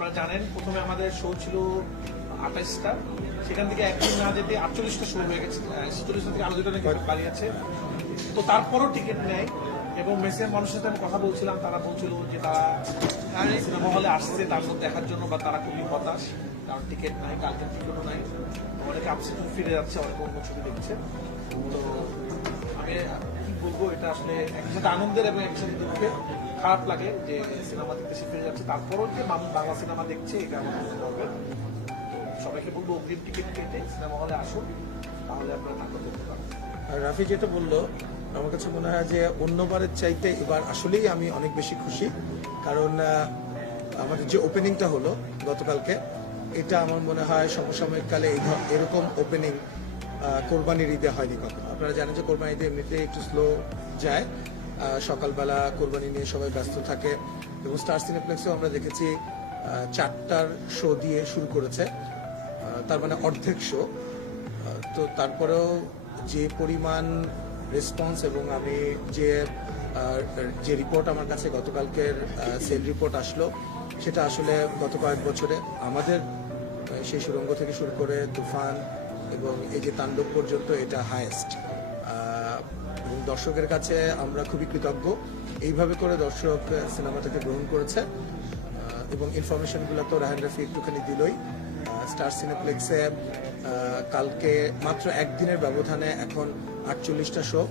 আপনারা জানেন প্রথমে আমাদের শো ছিল 28টা, সেখান থেকে একদিন না যেতে 48টা শো হয়ে গেছে, 47টা থেকে আরো দুটো নাকি বাড়িয়েছে। তো তারপরও টিকিট নেয় এবং ম্যাক্সিমাম মানুষের সাথে আমি কথা বলছিলাম, তারা বলছিল যে তারা সিনেমা হলে আসছে তারপর দেখার জন্য, বা তারা খুবই হতাশ কারণ টিকিট নাই, কালকের টিকিটও নাই। অনেকে আপসে ফিরে যাচ্ছে, অনেকে অন্য ছবি দেখছে। তো আমি কি বলবো, এটা আসলে একসাথে আনন্দের এবং একসাথে দুঃখের। খারাপ লাগে যে সিনেমা দেখতে সে ফিরে যাচ্ছে, তারপরও যে মানুষ বাংলা সিনেমা দেখছে এটা আমার হবে। তো সবাইকে বলবো অগ্রিম টিকিট কেটে সিনেমা হলে আসুন, তাহলে আপনারা নাটক দেখতে পারেন। আর রাফি যেটা বললো, আমার কাছে মনে হয় যে অন্যবারের চাইতে এবার আসলেই আমি অনেক বেশি খুশি, কারণ আমাদের যে ওপেনিংটা হলো গতকালকে, এটা আমার মনে হয় সমসাময়িক কালে এরকম ওপেনিং কোরবানির ঈদে হয়নি কখনো। আপনারা জানেন যে কোরবানি ঈদে এমনিতে একটু স্লো যায়, সকালবেলা কোরবানি নিয়ে সবাই ব্যস্ত থাকে, এবং স্টার সিনেপ্লেক্সেও আমরা দেখেছি 4টার শো দিয়ে শুরু করেছে, তার মানে অর্ধেক শো। তো তারপরেও যে পরিমাণ রেসপন্স, এবং আমি যে রিপোর্ট আমার কাছে গতকালকের সেল রিপোর্ট আসলো, সেটা আসলে গত কয়েক বছরে আমাদের সেই সুড়ঙ্গ থেকে শুরু করে তুফান এবং এই যে তাণ্ডব পর্যন্ত এটা হাইয়েস্ট। এবং দর্শকের কাছে আমরা খুবই কৃতজ্ঞ, এইভাবে করে দর্শক সিনেমাটাকে গ্রহণ করেছে। এবং ইনফরমেশনগুলো তো রাহান রাফি একটুখানি দিলই। স্টার সিনেপ্লেক্সে কালকে মাত্র একদিনের ব্যবধানে এখন 48টা শো,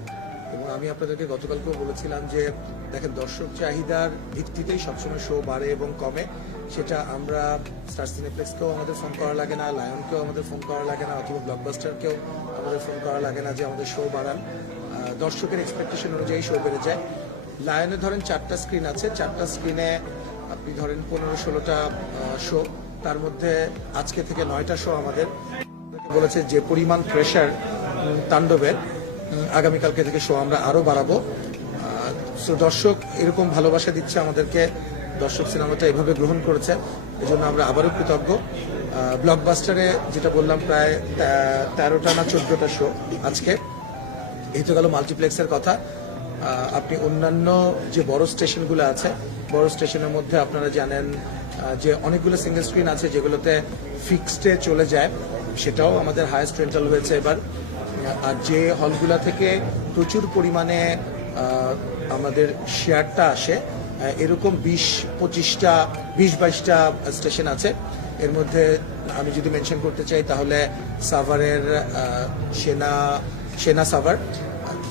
এবং আমি আপনাদেরকে গতকালকেও বলেছিলাম যে দেখেন, দর্শক চাহিদার ভিত্তিতেই সবসময় শো বাড়ে এবং কমে। সেটা আমরা স্টার সিনেপ্লেক্সকেও আমাদের ফোন করা লাগে না, লায়নকেও আমাদের ফোন করা লাগে না, অথবা ব্লকবাস্টারকেও আমাদের ফোন করা লাগে না যে আমাদের শো বাড়ান। দর্শকের এক্সপেকটেশন অনুযায়ী শো বেড়ে যায়। লায়নে ধরেন 4টা স্ক্রিন আছে, 4টা স্ক্রিনে আপনি ধরেন 15-16টা শো, তার মধ্যে আজকে থেকে 9টা শো আমাদের বলেছে যে পরিমাণ প্রেশার তাণ্ডবের, আগামীকালকে থেকে শো আমরা আরো বাড়াবো। সো দর্শক এরকম ভালোবাসা দিচ্ছে আমাদেরকে, দর্শক সিনেমাটা এভাবে গ্রহণ করেছে, এজন্য আমরা আবারও কৃতজ্ঞ। ব্লকবাস্টারে যেটা বললাম, প্রায় 13টা না 14টা শো আজকে। এই তো গেল মাল্টিপ্লেক্সের কথা। আপনি অন্যান্য যে বড় স্টেশনগুলো আছে, বড় স্টেশনের মধ্যে আপনারা জানেন যে অনেকগুলো সিঙ্গেল স্ক্রিন আছে যেগুলোতে ফিক্সডে চলে যায়, সেটাও আমাদের হাইয়েস্ট রেন্টাল হয়েছে এবার। আর যে হলগুলা থেকে প্রচুর পরিমাণে আমাদের শেয়ারটা আসে, এরকম 20-22টা স্টেশন আছে। এর মধ্যে আমি যদি মেনশন করতে চাই তাহলে সাভারের সেনা সাভার,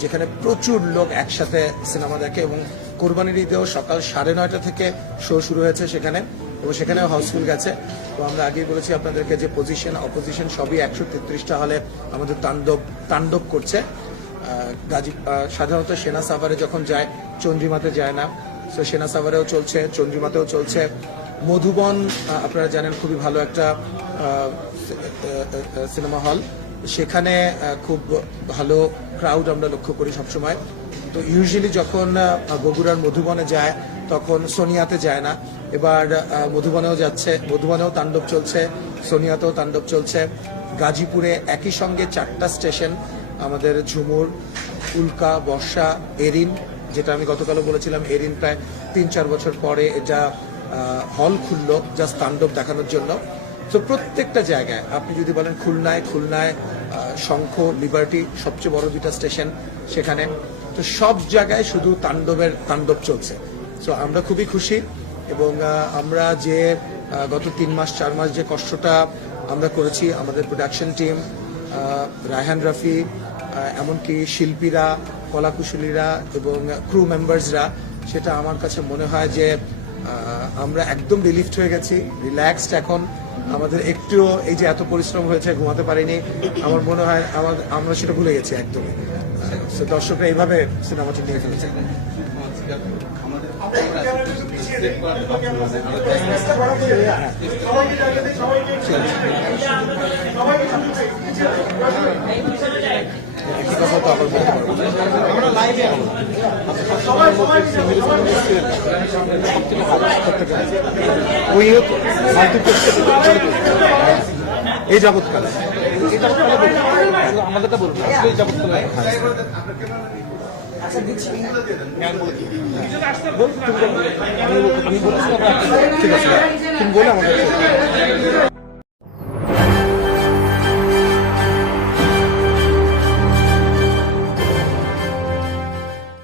যেখানে প্রচুর লোক একসাথে সিনেমা দেখে, এবং কোরবানির ঈদেও সকাল 9:30 থেকে শো শুরু হয়েছে সেখানে, এবং সেখানেও হাউসফুল গেছে। তো আমরা আগেই বলেছি আপনাদেরকে যে পজিশন অপোজিশন সবই 133টা হলে আমাদের তাণ্ডব করছে। সাধারণত সেনা সাভারে যখন যায়, চন্দ্রিমাতে যায় না, তো সেনা সাভারেও চলছে, চন্দ্রিমাতেও চলছে। মধুবন আপনারা জানেন খুবই ভালো একটা সিনেমা হল, সেখানে খুব ভালো ক্রাউড আমরা লক্ষ্য করি সবসময়। তো ইউজুয়ালি যখন বগুড়ার মধুবনে যায় তখন সোনিয়াতে যায় না, এবার মধুবনেও যাচ্ছে, মধুবনেও তাণ্ডব চলছে, সোনিয়াতেও তাণ্ডব চলছে। গাজীপুরে একই সঙ্গে 4টা স্টেশন আমাদের, ঝুমুর, উল্কা, বর্ষা, এরিন, যেটা আমি গতকালও বলেছিলাম, এরিন প্রায় 3-4 বছর পরে এটা হল খুললো জাস্ট তাণ্ডব দেখানোর জন্য। তো প্রত্যেকটা জায়গায় আপনি যদি বলেন, খুলনায় শঙ্খ, লিবার্টি সবচেয়ে বড় 2টা স্টেশন সেখানে, তো সব জায়গায় শুধু তাণ্ডব চলছে। সো আমরা খুবই খুশি, এবং আমরা যে গত 3-4 মাস যে কষ্টটা আমরা করেছি, আমাদের প্রোডাকশন টিম, রায়হান রাফি, এমনকি শিল্পীরা, কলাকুশলীরা এবং ক্রু মেম্বার্সরা, সেটা আমার কাছে মনে হয় যে আমরা একদম রিলিফড হয়ে গেছি, রিল্যাক্সড এখন। আমাদের একটুও এই যে এত পরিশ্রম হয়েছে, ঘুমাতে পারিনি, আমার মনে হয় আমরা সেটা ভুলে গেছি একদমই। দর্শকরা এইভাবে সিনেমাটি নিয়ে ফেলেছে। একই কথা তো আবার বলতে পারবো। এই যাবৎকালে আমাদেরটা বলবো, এই যাবৎকালে আমি বলছি ঠিক আছে তুমি বলে আমাকে